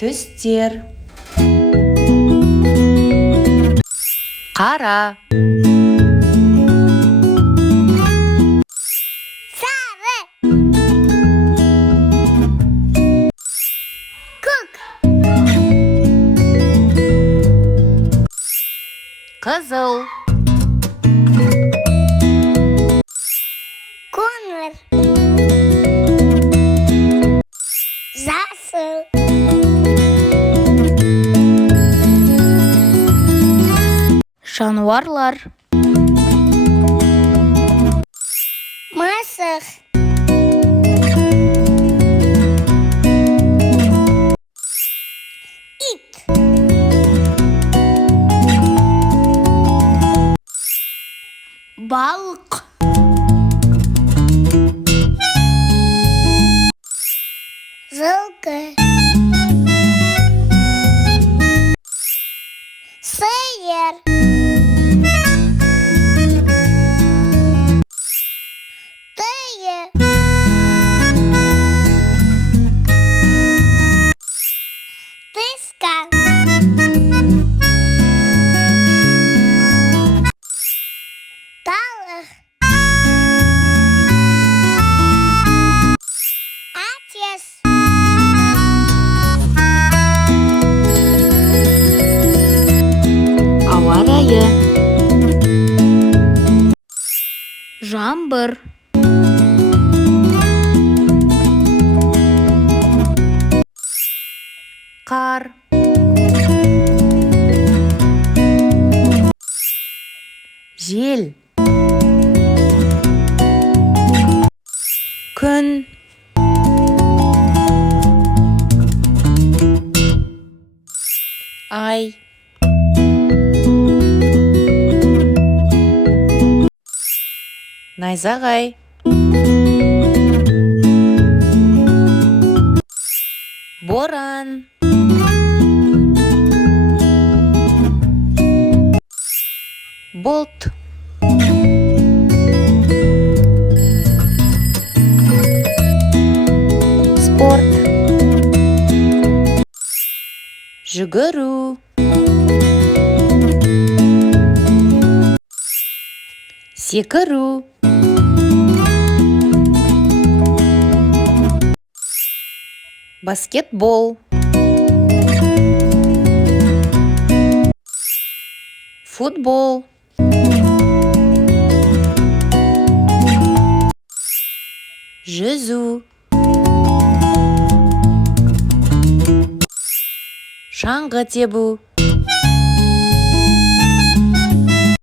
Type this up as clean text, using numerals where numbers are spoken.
Түстер. Қара. Сары. Көк. Қызыл. Көңіл. Жасыл. Жануарлар. Мысық. Ит. Балық. Жылқы. Сиыр. Түйе. Тиска. Балық. Әтес. Ауа райы. Жаңбыр. Қар. Жел. Күн. Ай. Найзағай. Боран. Бұлт. Спорт. Жүгіру. Секіру. Баскетбол. Футбол. Жүзу. Шаңғы тебу.